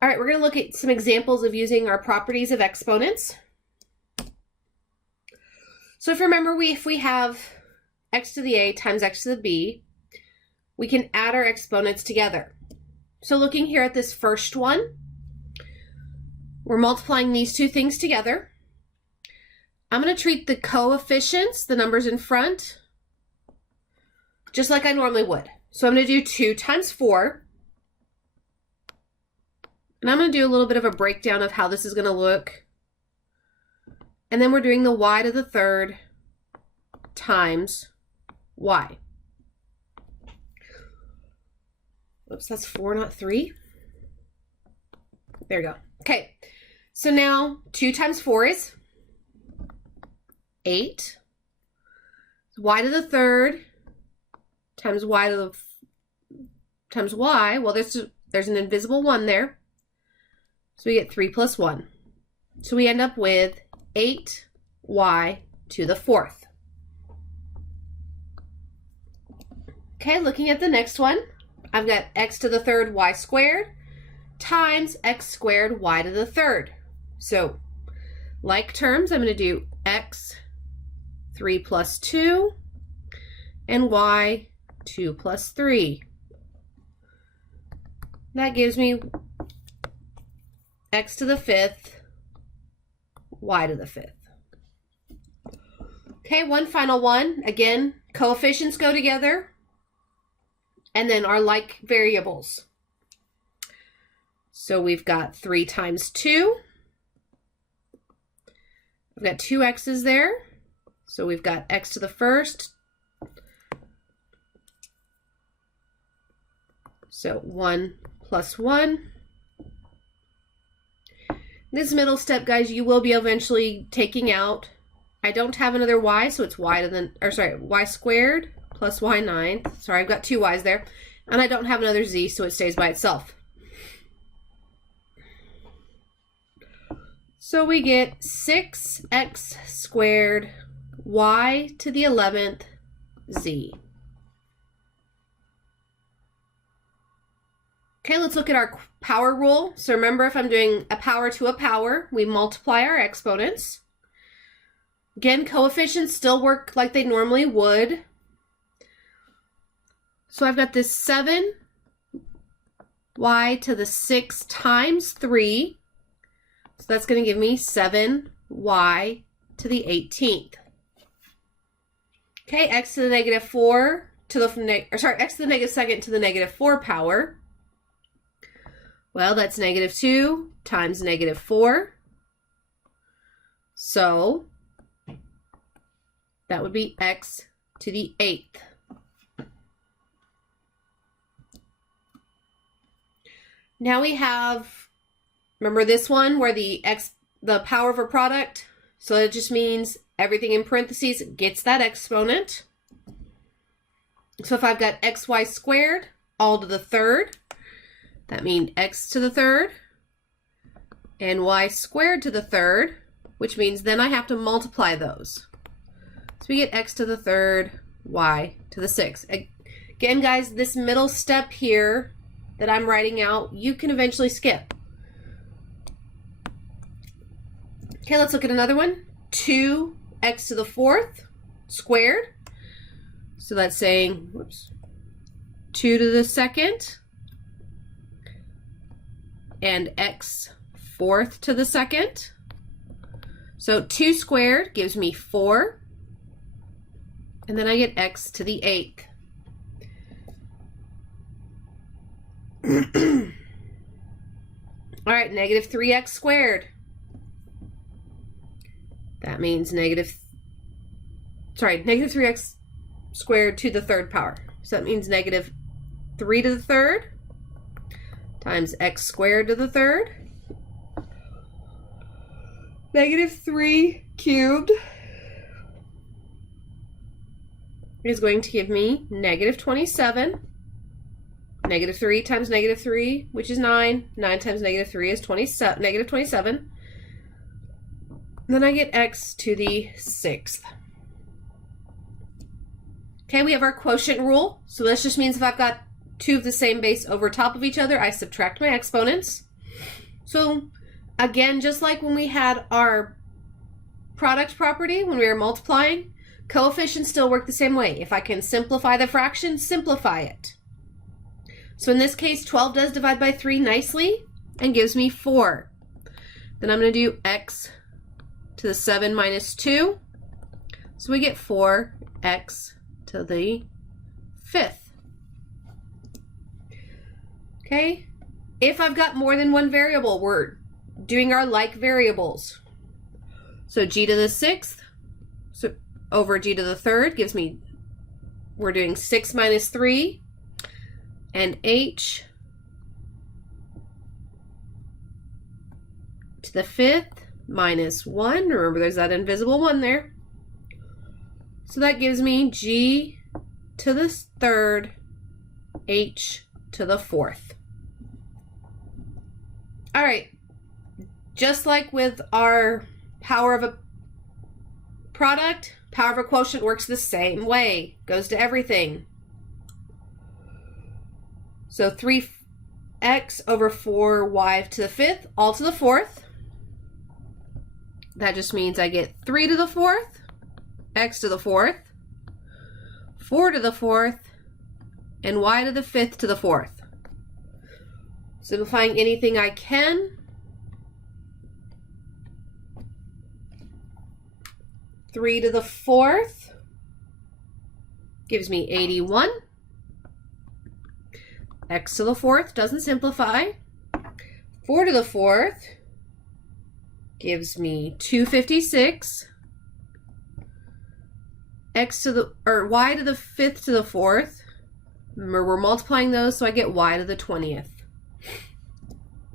All right, we're going to look at some examples of using our properties of exponents. So if you remember, if we have x to the a times x to the b, we can add our exponents together. So looking here at this first one, we're multiplying these two things together. I'm going to treat the coefficients, the numbers in front, just like I normally would. So I'm going to do 2 times 4. And I'm going to do a little bit of a breakdown of how this is going to look. And then we're doing the y to the third times y. Oops, that's 4, not 3. There we go. Okay, so now 2 times 4 is 8. Y to the third times y to the times y. Well, there's an invisible 1 there. So we get 3 plus 1. So we end up with 8y to the fourth. Okay, looking at the next one, I've got x to the third y squared times x squared y to the third. So, like terms, I'm going to do x 3 plus 2 and y 2 plus 3. That gives me x to the fifth, y to the fifth. Okay, one final one. Again, coefficients go together, and then our like variables. So we've got 3 times 2. We've got 2 x's there. So we've got x to the first. So 1 plus 1. This middle step, guys, you will be eventually taking out. I don't have another y, so it's y squared plus y 9th. Sorry, I've got 2 y's there. And I don't have another z, so it stays by itself. So we get 6x squared y to the 11th z. Okay, let's look at our power rule. So remember, if I'm doing a power to a power, we multiply our exponents. Again, coefficients still work like they normally would. So I've got this 7y to the 6 times 3. So that's going to give me 7y to the 18th. Okay, x to the negative 4 to the, x to the negative second to the negative 4 power. Well, that's negative 2 times negative 4. So that would be x to the 8th. Now we have, remember this one where the power of a product? So it just means everything in parentheses gets that exponent. So if I've got xy squared all to the third, that means x to the third and y squared to the third, which means then I have to multiply those. So we get x to the third, y to the sixth. Again, guys, this middle step here that I'm writing out, you can eventually skip. Okay, let's look at another one. 2x to the fourth squared. So that's saying, whoops, 2 to the second and x fourth to the second. So 2 squared gives me 4. And then I get x to the 8th. All right, negative 3x squared. That means negative 3x squared to the third power. So that means negative 3 to the third times x squared to the third. Negative 3 cubed is going to give me negative 27. Negative 3 times negative 3, which is 9. 9 times negative 3 is negative 27. Then I get x to the 6th. Okay, we have our quotient rule. So this just means if I've got two of the same base over top of each other, I subtract my exponents. So again, just like when we had our product property, when we were multiplying, coefficients still work the same way. If I can simplify the fraction, simplify it. So in this case, 12 does divide by 3 nicely and gives me 4. Then I'm going to do x to the 7 minus 2. So we get 4x to the 5th. Okay? If I've got more than one variable, we're doing our like variables. So g to the 6th over g to the 3rd gives me, we're doing 6 minus 3, and h to the 5th minus 1. Remember, there's that invisible 1 there. So that gives me g to the 3rd, h to the 4th. All right, just like with our power of a product, power of a quotient works the same way, goes to everything. So 3x over 4y to the 5th, all to the 4th. That just means I get 3 to the 4th, x to the 4th, 4 to the 4th, and y to the 5th to the 4th. Simplifying anything I can. 3 to the 4th gives me 81. X to the 4th doesn't simplify. 4 to the 4th gives me 256. X to the, or y to the 5th to the 4th. Remember, we're multiplying those, so I get y to the 20th.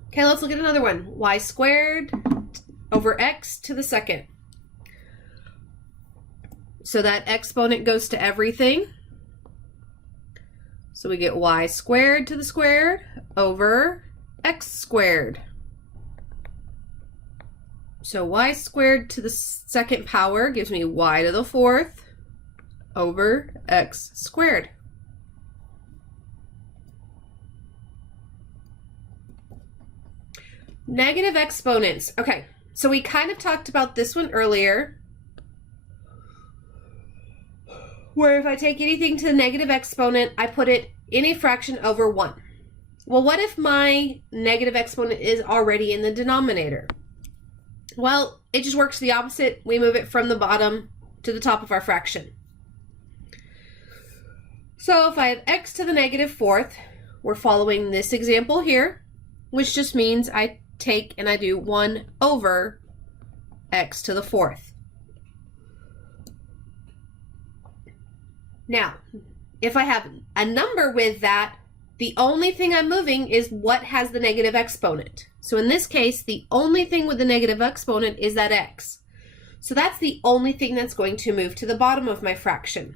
Okay, let's look at another one. Y squared over x to the 2nd. So that exponent goes to everything. So we get y squared to the squared over x squared. So y squared to the 2nd power gives me y to the 4th over x squared. Negative exponents. Okay, so we kind of talked about this one earlier, where if I take anything to the negative exponent, I put it in a fraction over 1. Well, what if my negative exponent is already in the denominator? Well, it just works the opposite. We move it from the bottom to the top of our fraction. So if I have x to the negative 4th, we're following this example here, which just means I take and I do 1 over x to the 4th. Now, if I have a number with that, the only thing I'm moving is what has the negative exponent. So in this case, the only thing with the negative exponent is that x. So that's the only thing that's going to move to the bottom of my fraction.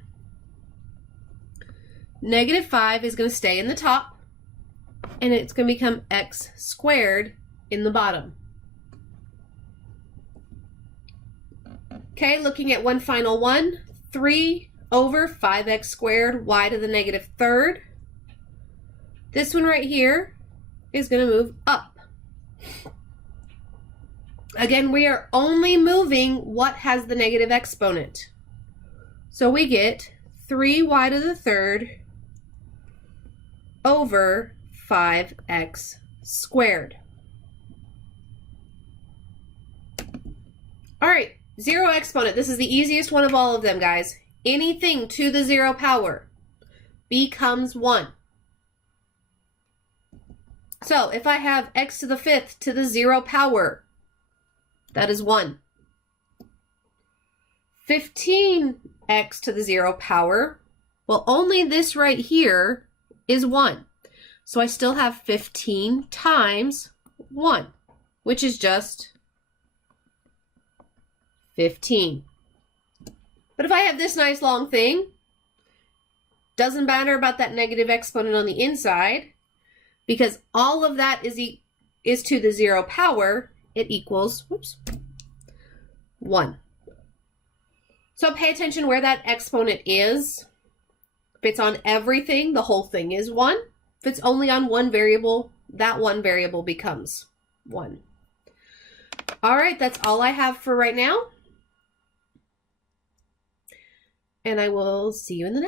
Negative 5 is going to stay in the top, and it's going to become x squared in the bottom. Okay, looking at one final one, 3 over 5x squared y to the negative 3rd. This one right here is going to move up. Again, we are only moving what has the negative exponent. So we get 3y to the 3rd over 5x squared. All right, zero exponent. This is the easiest one of all of them, guys. Anything to the 0 power becomes 1. So if I have x to the 5th to the 0 power, that is 1. 15x to the 0 power, well, only this right here is 1. So I still have 15 times 1, which is just 15. But if I have this nice long thing, doesn't matter about that negative exponent on the inside, because all of that is to the 0 power, it equals, 1. So pay attention where that exponent is. If it's on everything, the whole thing is 1. If it's only on one variable, that one variable becomes 1. All right, that's all I have for right now. And I will see you in the next.